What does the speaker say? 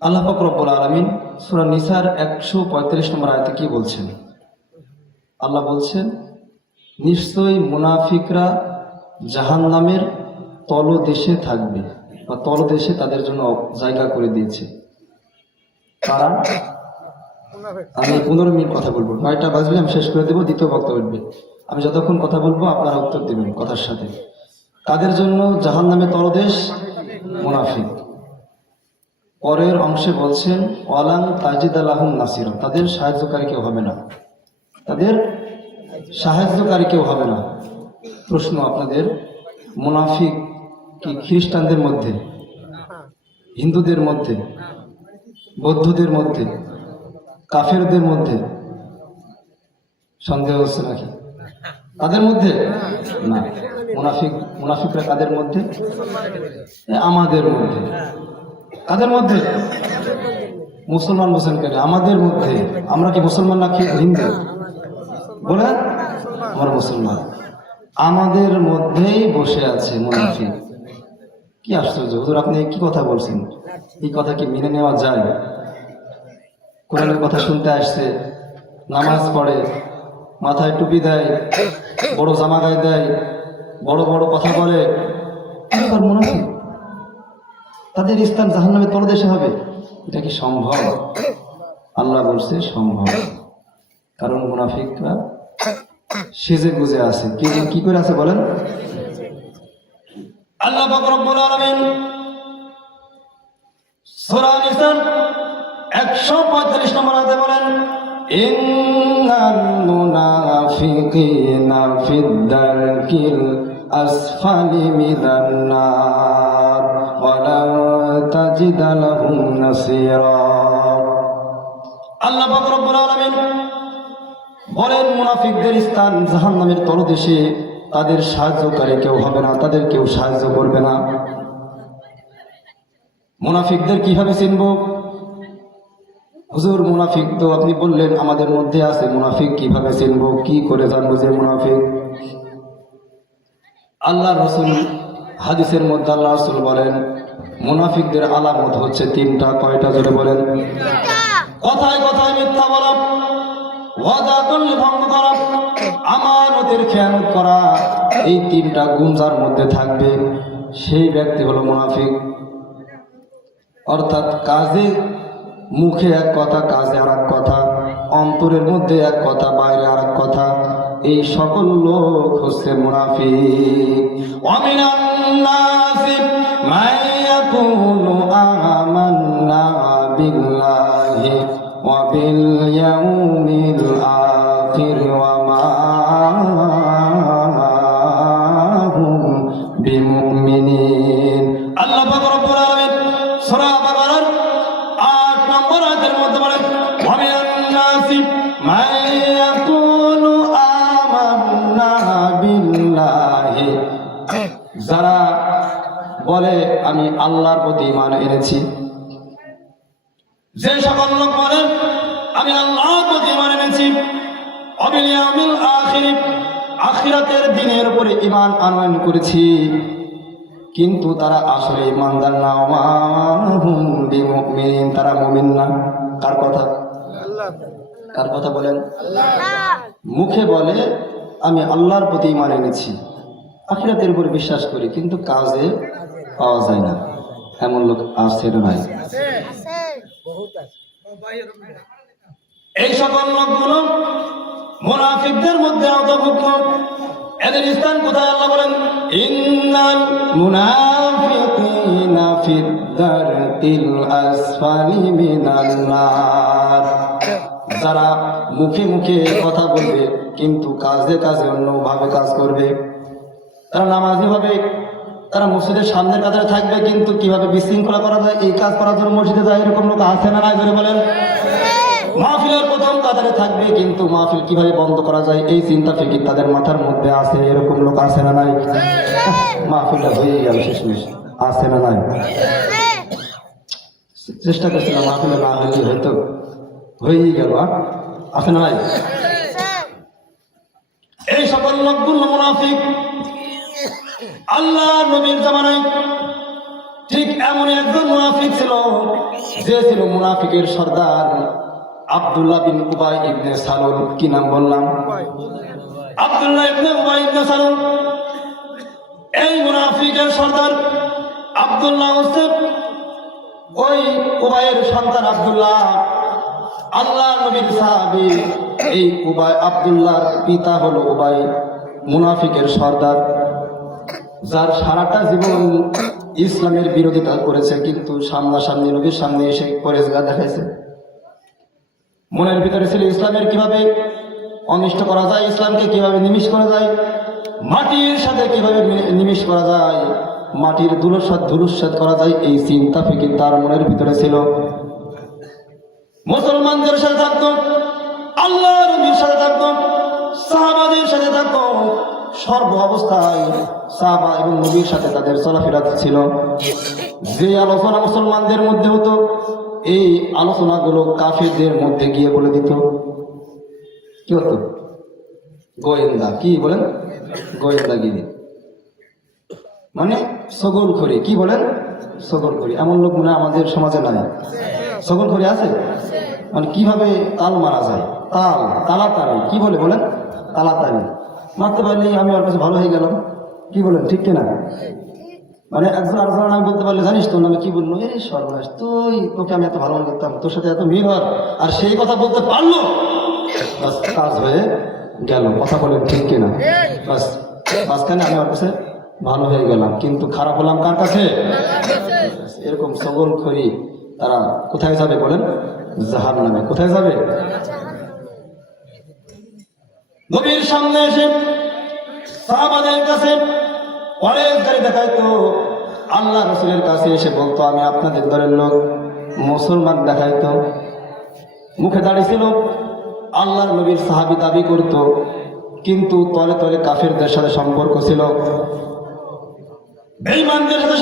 আল্লাহ রব্বুল আলামিন সূরা নিসার 145 নম্বর আয়াতে কি বলছেন? আল্লাহ বলছেন, নিশ্চয়ই মুনাফিকরা জাহান্নামের তলদেশে থাকবে বা তলদেশে তাদের জন্য জায়গা করে দিয়েছে। তারা আমি পনেরো মিনিট কথা বলব। নয়টা বাজবে, আমি শেষ করে দেবো, দ্বিতীয় বক্তব্য আমি যতক্ষণ কথা বলব, আপনারা উত্তর দেবেন কথার সাথে। তাদের জন্য জাহান নামে তলদেশ মুনাফিক। পরের অংশে বলছেন ওয়ালাং তাজিদ আলাহম নাসির। তাদের সাহায্যকারী কেউ হবে না। তাদের সাহায্যকারী কেউ হবে না। প্রশ্ন আপনাদের, মুনাফিক কি খ্রিস্টানদের মধ্যে? হিন্দুদের মধ্যে? বৌদ্ধদের মধ্যে? কাফেরদের মধ্যে? সন্দেহ হচ্ছে নাকি? তাদের মধ্যে? না। মুনাফিক, মুনাফিকরা কাদের মধ্যে? আমাদের মধ্যে। কাদের মধ্যে মুসলমান মুসলমান আমাদের মধ্যে, আমরা কি মুসলমান কি হিন্দু? বলে আমরা মুসলমান। আমাদের মধ্যেই বসে আছে মুনাফিক। কি আশ্চর্য, হুজুর আপনি কি কথা বলছেন? এই কথা কি মেনে নেওয়া যায়? কোরআনের কথা শুনতে আসছে, নামাজ পড়ে, মাথায় টুপি দেয়, বড় জামা গায়ে দেয়, বড় বড় কথা বলে। আবার মুনাফিক? তাদের ইসলাম জাহান্নামে তলদেশে হবে? এটা কি সম্ভব? আল্লাহ বলছে, সম্ভব। কারণ মুনাফিকরা সেজে গুজে আছে। কে কি করে আছে বলেন? আল্লাহ রব্বুল আলামিন সূরা নিসার 145 নম্বর আয়াতে বলেন, ইন্নাল মুনাফিকিনা ফিদ দারকিল আসফালি মিনান নার ওয়ালা বলেন, মুনাফিকদের স্থান জাহান্নামের তলদেশে তাদের সাহায্যকারী কেউ হবে না, তাদের কেউ সাহায্য করবে না। মুনাফিকদের কীভাবে চিনব? হুজুর, মুনাফিক তো আপনি বললেন আমাদের মধ্যে আছে, মুনাফিক কীভাবে চিনব? কি করে জানব যে মুনাফিক? আল্লাহ রসুল, হাদিসের মধ্যে আল্লাহ রসুল বলেন মুনাফিকদের আলামত হচ্ছে তিনটা। কয়টা জোরে বলেন? কথায় কথায় মিথ্যা বলা। ওয়াদা করলে ভঙ্গ করা। আমানতের খেয়ানত করা। এই তিনটা গুণ যার মধ্যে থাকবে। সেই ব্যক্তি হলো মুনাফিক। অর্থাৎ কাজে মুখে এক কথা কাজে আর এক কথা অন্তরের মধ্যে এক কথা বাইরে আর এক কথা এই সকল লোক হচ্ছে মুনাফিক। ওয়া বিল ইয়াউমিল আখির ওয়া মা হুম বিমুমিনিন আল্লাহ পাক রব্বুল আলামিন সূরা বাকারার 8 নম্বর আয়াতের মধ্যে বলেন ওয়া মিনান নাসি মাইয়াকুনু আমান্না বিল্লাহি, যারা বলে, আমি আল্লাহর প্রতি ইমান এনেছি। যে সকল লোক বলেন আমি আল্লাহর প্রতি ইমান এনেছি। আখিরাতের দিনের উপরে ইমান আনয়ন করেছি। কিন্তু তারা আসলে ইমানদার না। তারা মুমিন না। কার কথা? কার কথা বলেন? মুখে বলে, আমি আল্লাহর প্রতি ইমান এনেছি। আখিরাতের উপর বিশ্বাস করি, কিন্তু কাজে পাওয়া যায় না। এমন লোক আছে না নাই। এই সকল লোকগুলো মুনাফিকদের মধ্যে অন্তর্ভুক্ত। এদের স্থান কোথায় আল্লাহ বলেন? ইন্নাল মুনাফিকিনা ফিদ দারকিল আসফালি মিনান নার। যারা মুখে মুখে কথা বলবে, কিন্তু কাজে কাজে অন্যভাবে কাজ করবে। তারা নামাজি হবে। তারা মসজিদের সামনের কাতারে থাকবে, কিন্তু কীভাবে বিশৃঙ্খলা করা যায়, এই কাজ করার জন্য মসজিদে যায় এরকম লোক আছে না নাই ধরে বলেন? মাহফিলের প্রথম কাতারে থাকবে, কিন্তু মাহফিল কীভাবে বন্ধ করা যায়, এই চিন্তা ফিকির তাদের মাথার মধ্যে আছে, এরকম লোক আছে না নাই? মাহফিলটা হয়ে গেল শেষমেশ, আছে না নাই? চেষ্টা করছিলাম মাহফিলে না হলে হয়তো হয়েই গেল আছে না নাই? এই সকল লোকগুলো মুনাফিক আল্লাহ নবীর জামানায় ঠিক এমন একজন মুনাফিক ছিল, যে ছিল মুনাফিকের সর্দার আব্দুল্লাহ বিন উবাই ইবনে সালুল কি নাম বললাম? আব্দুল্লাহ ইবনে উবাই ইবনে সালুল এই মুনাফিকের সর্দার আব্দুল্লাহ হোসেন, ওই উবাইয়ের সন্তান আবদুল্লাহ। আল্লাহ নবীর সাহাবী, এই উবাই আব্দুল্লাহর পিতা হলো উবাই মুনাফিকের সর্দার। যার সারাটা জীবন ইসলামের বিরোধিতা করেছে, কিন্তু সামনাসামনি, নবীর সামনে এসে পরেজগা দেখাইছে। মনের ভিতরে ছিল ইসলামের কীভাবে অনিষ্ট করা যায়, ইসলামকে কীভাবে নিমিষ করা যায়, মাটির সাথে কীভাবে নিমিষ করা যায়, মাটির দুলসাদ ধুলুসাদ করা যায়, এই চিন্তা ফিকির তার মনের ভিতরে ছিল। মুসলমানদের সাথে থাকতো আল্লাহ নবীর সাথে থাকতো, সাহাবাদের সাথে থাকতো সর্ব অবস্থায় সাহাবা এবং নবীর সাথে তাদের চলাফেরা ছিল। যে আলোচনা মুসলমানদের মধ্যে হতো, এই আলোচনাগুলো কাফেরদের মধ্যে গিয়ে বলে দিত। কি হতো গোয়েন্দা। কি বলেন? গোয়েন্দাগিরি। মানে সগল খড়ি। কি বলেন? সগল খড়ি। এমন লোক মনে আমাদের সমাজে নাই। সগল খড়ি আছে? মানে কীভাবে তাল মারা যায়? তাল তালাতালি কি বলে বলেন? তালাতালি মারতে পারলে আমি ওর কাছে ভালো হয়ে গেলাম। কি বলেন, ঠিক কিনা? মানে একজন আরেকজন আমি বলতে পারলে জানিস তো আমি কি বলল? এই সর্বনাশ, তুই, তোকে আমি এত ভালো করতাম তোর সাথে এত মিল হয় আর সেই কথা বলতে পারল? কাজ হয়ে গেল। কথা বলেন, ঠিক কিনা? বাস, মাঝখানে আমি ওর কাছে ভালো হয়ে গেলাম। কিন্তু খারাপ হলাম কার কাছে? এরকম সগল করি তারা কোথায় যাবে বলেন? জাহান নামে কোথায় যাবে? নবীর সামনে এসে সাহাবাদের কাছে অনেক গাড়ি দেখাইতো আল্লাহ রসুলের কাছে এসে বলতো, আমি আপনাদের দলের লোক, মুসলমান দেখাইতো। মুখে দাঁড়িয়েছিল আল্লাহর নবীর সাহাবি দাবি করত, কিন্তু তলে তলে কাফেরদের সাথে সম্পর্ক ছিল। বেঈমানদের সাথে